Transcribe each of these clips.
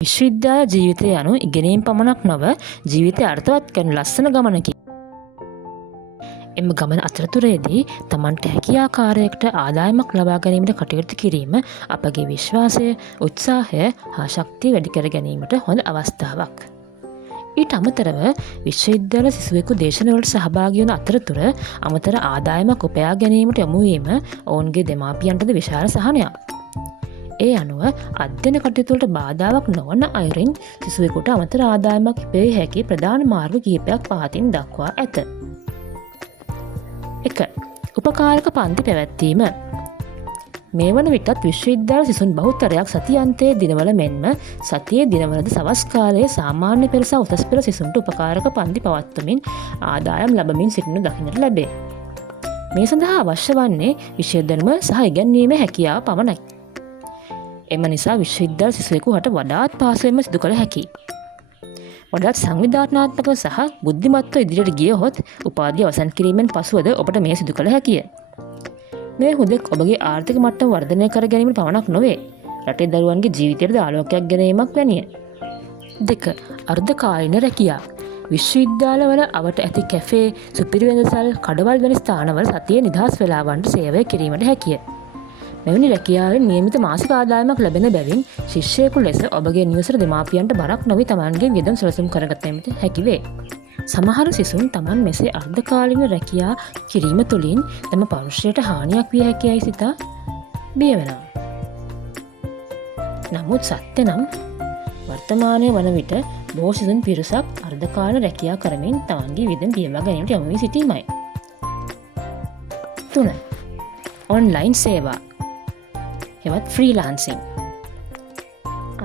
විශ්වවිද්‍යාල ජීවිතය යනු ඉගෙනීම් පමණක් නොව ජීවිතය අර්ථවත් කරන ලස්සන ගමනකි. එම ගමන අතරතුරේදී තමන්ට හැකි ආකාරයකට ආදායමක් ලබා ගැනීමට කටයුතු කිරීම අපගේ විශ්වාසය, උත්සාහය හා ශක්තිය වැඩි කර ගැනීමට හොඳ අවස්ථාවක්. ඊට අමතරව විශ්වවිද්‍යාල සිසුවෙකු දේශනවලට සහභාගී වන අතරතුර අමතර ආදායමක් උපයා ගැනීමට යොමු වීම ඔවුන්ගේ දෙමාපියන්ටද විශාල සහනයක්. ඒ අනුව අධ්‍යයන කටයුතුවලට බාධාවක් නොවන අයුරින් සිසුවෙකුට අමතර ආදායමක් ඉපැය හැකි ප්‍රධාන මාර්ග කිහිපයක් පහතින් දක්වා ඇත. 1. උපකාරක පන්ති පැවැත්වීම. මේ වන විටත් විශ්වවිද්‍යාල සිසුන් බහුතරයක් සතියන්තයේ දිනවල මෙන්ම සතියේ දිනවලද සවස් කාලයේ සාමාන්‍ය පෙළ සහ උසස් පෙළ සිසුන්ට උපකාරක පන්ති පවත්වමින් ආදායම් ලබමින් සිටිනු දකින්නට ලැබේ. මේ සඳහා අවශ්‍ය වන්නේ විෂය දැනුම සහ ඉගැන්වීමේ හැකියාව පමණයි. එම නිසා විශ්වවිද්‍යාල සිසුවෙකු හට වඩාත් පහසුවෙන්ම සිදු කළ හැකියි. වඩාත් සංවිධානාත්මකව සහ බුද්ධිමත්ව ඉදිරියට ගියහොත් උපාධිය අවසන් කිරීමෙන් පසුවද ඔබට මේ සිදු කළ හැකිය. මේ හුදෙක් ඔබගේ ආර්ථික මට්ටම වර්ධනය කර ගැනීමට පමණක් නොවේ, රටේ දරුවන්ගේ ජීවිතයට ආලෝකයක් ගැනීමක් වැනිය. 2. අර්ධකාලීන රැකියාව. විශ්වවිද්‍යාලවල අවට ඇති කැෆේ, සුපිරිවෙළඳසල්, කඩවල් වැනි ස්ථානවල සතියේ නිදහස් වේලාවන්ට සේවය කිරීමට හැකිය. මෙවැනි රැකියාවෙන් නියමිත මාසික ආදායමක් ලැබෙන බැවින් ශිෂ්‍යයෙකු ලෙස ඔබගේ නිවසට දෙමාපියන්ට බරක් නොවී තමන්ගේ වියදම් සැලසුම් කරගැනීමට හැකි වේ. සමහර සිසුන් තමන් මෙසේ අර්ධකාලීන රැකියා කිරීම තුළින් තම පෞරුෂයට හානියක් විය හැකියයි සිතා බිය වෙනවා. නමුත් සත්‍ය නම් වර්තමානය වන විට බොහෝ සිසුන් පිරිසක් අර්ධකාලීන රැකියා කරමින් තමන්ගේ වියදම් පියවා ගැනීමට යොමු වී සිටීමයි. 3. ඔන්ලයින් සේවා. හෙවත් ෆ්‍රීලාන්සිං.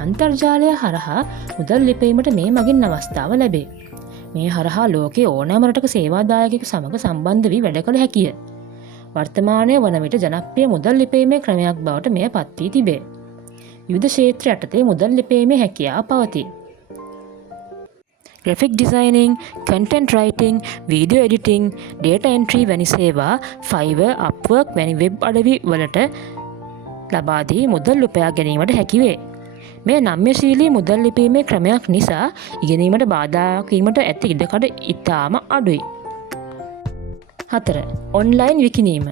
අන්තර්ජාලය හරහා මුදල් ලිපීමට මේ මගින් අවස්ථාව ලැබේ. මේ හරහා ලෝකයේ ඕනෑම රටක සේවාදායකයෙකු සමග සම්බන්ධ වී වැඩ කළ හැකිය. වර්තමානය වන විට ජනප්‍රිය මුදල් ලිපීමේ ක්‍රමයක් බවට මෙය පත් වී තිබේ. විවිධ ක්ෂේත්‍ර යටතේ මුදල් ලිපීමේ හැකියාව පවතී. Graphic designing, content writing, video editing, data entry වැනි සේවා ෆයිවර්, අප්වර්ක් වැනි වෙබ් අඩවි වලට ලබා දී මුදල් උපයා ගැනීමට හැකි වේ. මේ නම්‍යශීලී මුදල් ලිපීමේ ක්‍රමයක් නිසා ඉගෙනීමට බාධාක් වීමට ඇති ඉඩකඩ ඉතාම අඩුයි. 4. ඔන්ලයින් විකිණීම.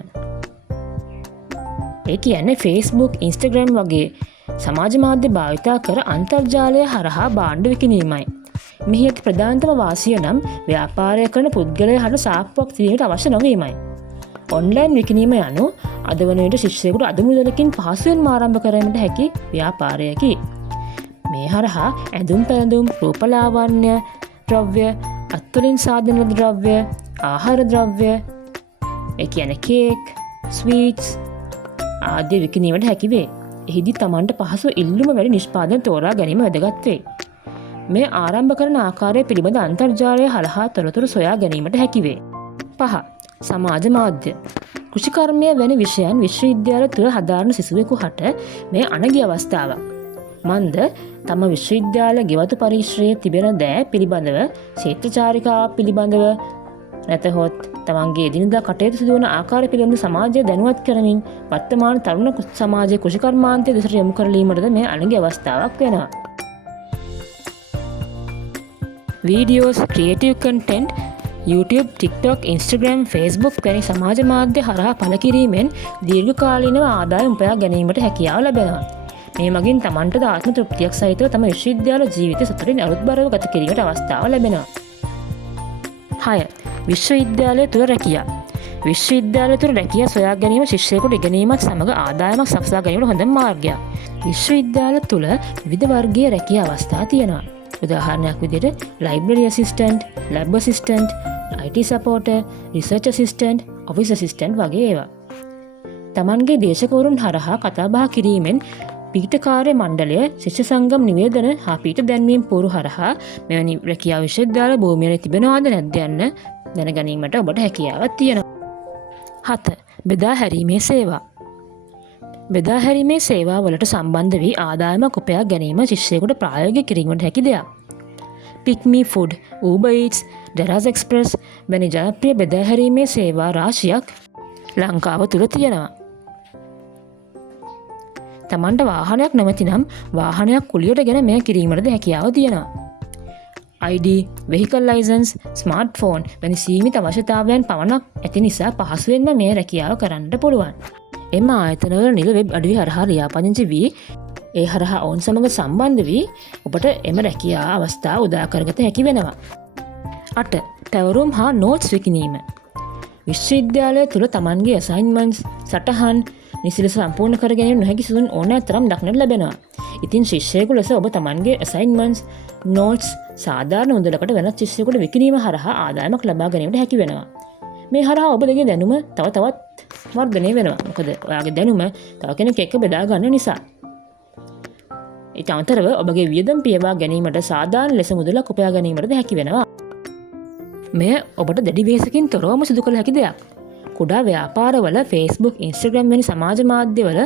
ඒ කියන්නේ Facebook, Instagram වගේ සමාජ මාධ්‍ය භාවිතා කර අන්තර්ජාලය හරහා භාණ්ඩ විකිණීමයි. මෙහි ඇති ප්‍රධානතම වාසිය නම් ව්‍යාපාරය කරන පුද්ගලයා හට සාප්පුවක් දීමට අවශ්‍ය නොවීමයි. ඔන්ලයින් විකිණීම යනු අද වන විට ශිෂ්‍යයෙකුට අඩු මුදලකින් පහසුවෙන්ම ආරම්භ කරගන්නට හැකි ව්‍යාපාරයකි. මේ හරහා ඇඳුම් පැළඳුම්, රූපලාවන්‍ය ද්‍රව්‍ය, අත්වලින් සාධන ද්‍රව්‍ය, ආහාර ද්‍රව්‍ය, ඒ කියන්නේ කේක්, ස්වීට්ස් ආදී විකිණීමට හැකි වේ. එහිදී තමන්ට පහසු ඉල්ලුම වැඩි නිෂ්පාදන තෝරා ගැනීම වැදගත් වේ. මේ ආරම්භ කරන ආකාරය පිළිබඳ අන්තර්ජාලය හරහා තොරතුරු සොයා ගැනීමට හැකි වේ. 5. සමාජ මාධ්‍ය. කෘෂිකර්මය වැනි විෂයන් විශ්වවිද්‍යාල තුළ හදාරන සිසුවෙකු හට මේ අනගි අවස්ථාවක්. මන්ද තම විශ්වවිද්‍යාල ගෙවතු පරිශ්‍රයේ තිබෙන දෑ පිළිබඳව, ක්ෂේත්‍රචාරිකා පිළිබඳව, නැතහොත් තමන්ගේ එදිනෙදා කටයුතු සිදුවන ආකාරය පිළිබඳ සමාජය දැනුවත් කරමින් වර්තමාන තරුණ සමාජයේ කෘෂිකර්මාන්තය දෙසට යොමු කරලීමටද මේ අනගි අවස්ථාවක් වෙනවා. Videos, creative content YouTube, TikTok, Instagram, Facebook වැනි සමාජ මාධ්‍ය හරහා පළ කිරීමෙන් දීර්ඝකාලීනව ආදායම් උපයා ගැනීමට හැකියාව ලැබෙනවා. මේ මගින් තමන්ට ආත්ම තෘප්තියක් සහිතව තම විශ්වවිද්‍යාල ජීවිතය සතුටින් අලුත්බරව ගත කිරීමට අවස්ථාව ලැබෙනවා. 6. විශ්වවිද්‍යාලය තුළ රැකියා. විශ්වවිද්‍යාලය තුළ රැකියා සොයා ගැනීම ශිෂ්‍යයෙකුට ඉගෙනීමත් සමග ආදායමක් සකසා ගැනීමට හොඳම මාර්ගයක්. විශ්වවිද්‍යාල තුළ විවිධ වර්ගයේ රැකියා අවස්ථා තියෙනවා. උදාහරණයක් විදිහට library assistant, lab assistant, IT supporter, research assistant, office assistant වගේ ඒවා. තමන්ගේ දේශකවරුන් හරහා කතාබහ කිරීමෙන් පීඨකාර්ය මණ්ඩලය, ශිෂ්‍ය සංගම් නිවේදන හා පීඨ දැන්වීම් පුවරු හරහා මෙවැනි රැකියා විශ්වවිද්‍යාල භූමියේ තිබෙනවාද නැද්ද යන්න දැනගැනීමට ඔබට හැකියාවක් තියෙනවා. 7. බෙදා හැරීමේ සේවා. බෙදා හැරීමේ සේවා වලට සම්බන්ධ වී ආදායමක් උපයා ගැනීම ශිෂ්‍යයෙකුට ප්‍රායෝගික කිරීමට හැකි දෙයක්. Pick Me Food, Uber Eats, Daraz Express වැනි ජනප්‍රිය බෙදා හැරීමේ සේවා රාශියක් ලංකාව තුළ තියෙනවා. තමන්ට වාහනයක් නැමැතිනම් වාහනයක් කුලියට ගෙන මේ කිරීමටද හැකියාව තියෙනවා. ID, vehicle license, smartphone වැනි සීමිත අවශ්‍යතාවයන් පමණක් ඇති නිසා පහසුවෙන්ම මේ රැකියාව කරන්නට පුළුවන්. එම ආයතනවල නිල වෙබ් අඩවි හරහා ලියාපදිංචි වී ඒ හරහා ඔවුන් සමග සම්බන්ධ වී ඔබට එම රැකියා අවස්ථා උදා කරගත හැකි වෙනවා. 8. පැවරුම් හා නෝට්ස් විකිණීම. විශ්වවිද්‍යාලය තුළ තමන්ගේ අසයින්මන්ට්ස් සටහන් නිසි ලෙස සම්පූර්ණ කර ගැනීම නොහැකි සුදුන් ඕනෑ තරම් දක්නට ලැබෙනවා. ඉතින් ශිෂ්‍යයෙකු ලෙස ඔබ තමන්ගේ අසයින්මන්ට්ස් නෝට්ස් සාධාරණ මුදලකට වෙනත් ශිෂ්‍යයෙකුට විකිණීම හරහා ආදායමක් ලබා ගැනීමට හැකි වෙනවා. මේ හරහා ඔබගේ දැනුම තව තවත් වර්ධනය වෙනවා. මොකද ඔයාගේ දැනුම තව කෙනෙක් එක්ක බෙදා ගන්න නිසා. ඊට අමතරව ඔබගේ වියදම් පියවා ගැනීමට සාධාරණ ලෙස මුදලක් උපයා ගැනීමටද හැකි වෙනවා. මෙය ඔබට දැඩි වෙහෙසකින් තොරවම සිදු කළ හැකි දෙයක්. කුඩා ව්‍යාපාරවල Facebook, Instagram වැනි සමාජ මාධ්‍යවල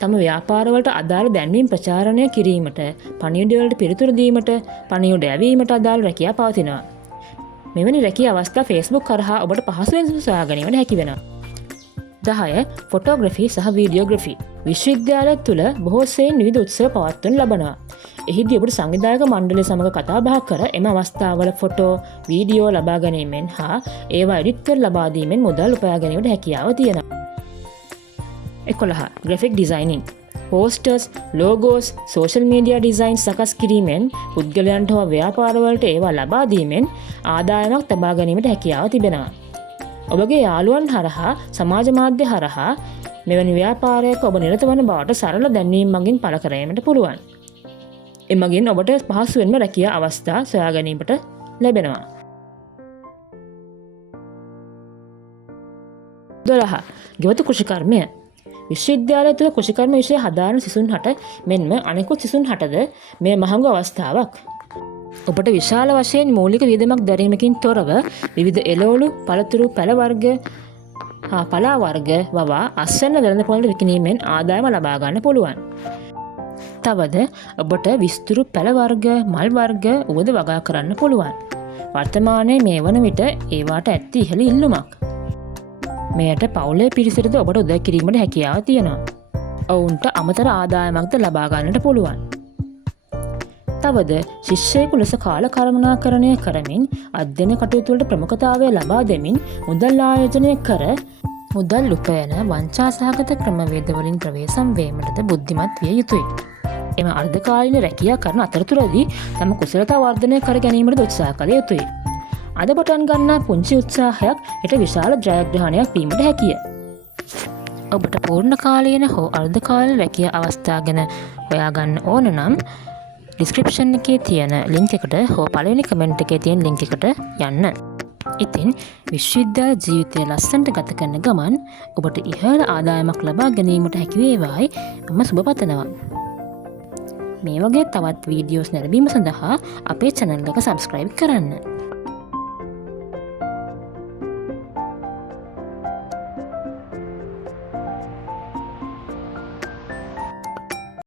තම ව්‍යාපාරවලට අදාළ දැන්වීම් ප්‍රචාරණය කිරීමට, පණිවිඩවලට පිළිතුරු දීමට, පණිවිඩ යැවීමට අදාළ රැකියා පවතිනවා. මෙවැනි රැකියා අවස්ථා Facebook කරහා ඔබට පහසුවෙන් සොයා ගැනීමට හැකි වෙනවා. 10. ෆොටෝග්‍රැෆි සහ වීඩියෝග්‍රැෆි. විශ්වවිද්‍යාලය තුළ බොහෝ සෙයින් විවිධ උත්සව පවත්වනු ලබනවා. එහිදී ඔබට සංවිධායක මණ්ඩලය සමග කතා බහ කර එම අවස්ථාවල ෆොටෝ, වීඩියෝ ලබා ගැනීමෙන් හා ඒවා එඩිට් කර ලබා දීමෙන් මුදල් උපයා ගැනීමට හැකියාව තියෙනවා. 11. Graphic designing. Posters, logos, social media design සකස් කිරීමෙන් පුද්ගලයන්ට හෝ ව්‍යාපාරවලට ඒවා ලබා දීමෙන් ආදායමක් තබා ගැනීමට හැකියාව තිබෙනවා. ඔබගේ යාළුවන් හරහා සමාජ මාධ්‍ය හරහා මෙවැනි ව්‍යාපාරයක ඔබ නිරත වන බවට සරල දැන්වීම් මගින් පළ කරගන්නට පුළුවන්. එමගින් ඔබට පහසුවෙන්ම රැකියා අවස්ථා සොයා ගැනීමට ලැබෙනවා. 12. ගෙවතු කෘෂිකර්මය. විශ්වවිද්‍යාලය තුළ කෘෂිකර්ම විෂය හදාරන සිසුන් හට මෙන්ම අනෙකුත් සිසුන් හටද මේ මහඟු අවස්ථාවක්. ඔබට විශාල වශයෙන් මූලික වියදමක් දැරීමකින් තොරව විවිධ එළවලු, පළතුරු, පැළ වර්ග හා පලා වර්ග වවා අස්වැන්න වෙළඳපොළට විකිණීමෙන් ආදායම ලබා ගන්න පුළුවන්. තවද ඔබට විස්තුරු පැළ වර්ග, මල් වර්ග උවද වගා කරන්න පුළුවන්. වර්තමානයේ මේ වන විට ඒවාට ඇත්ති ඉහළ ඉල්ලුමක්. මෙයට පවුලේ පිරිසටද ඔබට උදව් කිරීමට හැකියාව තියෙනවා. ඔවුන්ට අමතර ආදායමක්ද ලබා ගන්නට පුළුවන්. තවද ශිෂ්‍යයෙකු ලෙස කාල කළමනාකරණය කරමින් අධ්‍යයන කටයුතු වලට ප්‍රමුඛතාවය ලබා දෙමින් මුදල් ආයෝජනය කර මුදල් උපයන වංචා සහගත ක්‍රමවේද වලින් ප්‍රවේශම් වීමටද බුද්ධිමත් විය යුතුයි. එම අර්ධකාලීන රැකියා කරන අතරතුරදී තම කුසලතා වර්ධනය කර ගැනීමට උත්සාහ කළ යුතුයි. අද පටන් ගන්නා පුංචි උත්සාහයක් හෙට විශාල ජයග්‍රහණයක් වීමට හැකිය. ඔබට පූර්ණ කාලීන හෝ අර්ධකාලීන රැකියා අවස්ථා ගැන හොයාගන්න ඕන නම් ඩිස්ක්‍රිප්ෂන් එකේ තියෙන ලින්ක් එකට හෝ පළවෙනි කමෙන්ට් එකේ තියෙන ලින්ක් එකට යන්න. ඉතින් විශ්වවිද්‍යාල ජීවිතය ලස්සනට ගත කරන ගමන් ඔබට ඉහළ ආදායමක් ලබා ගැනීමට හැකි වේවායි මම සුබ පතනවා. මේ වගේ තවත් වීඩියෝස් නැරඹීම සඳහා අපේ channel එක subscribe කරන්න.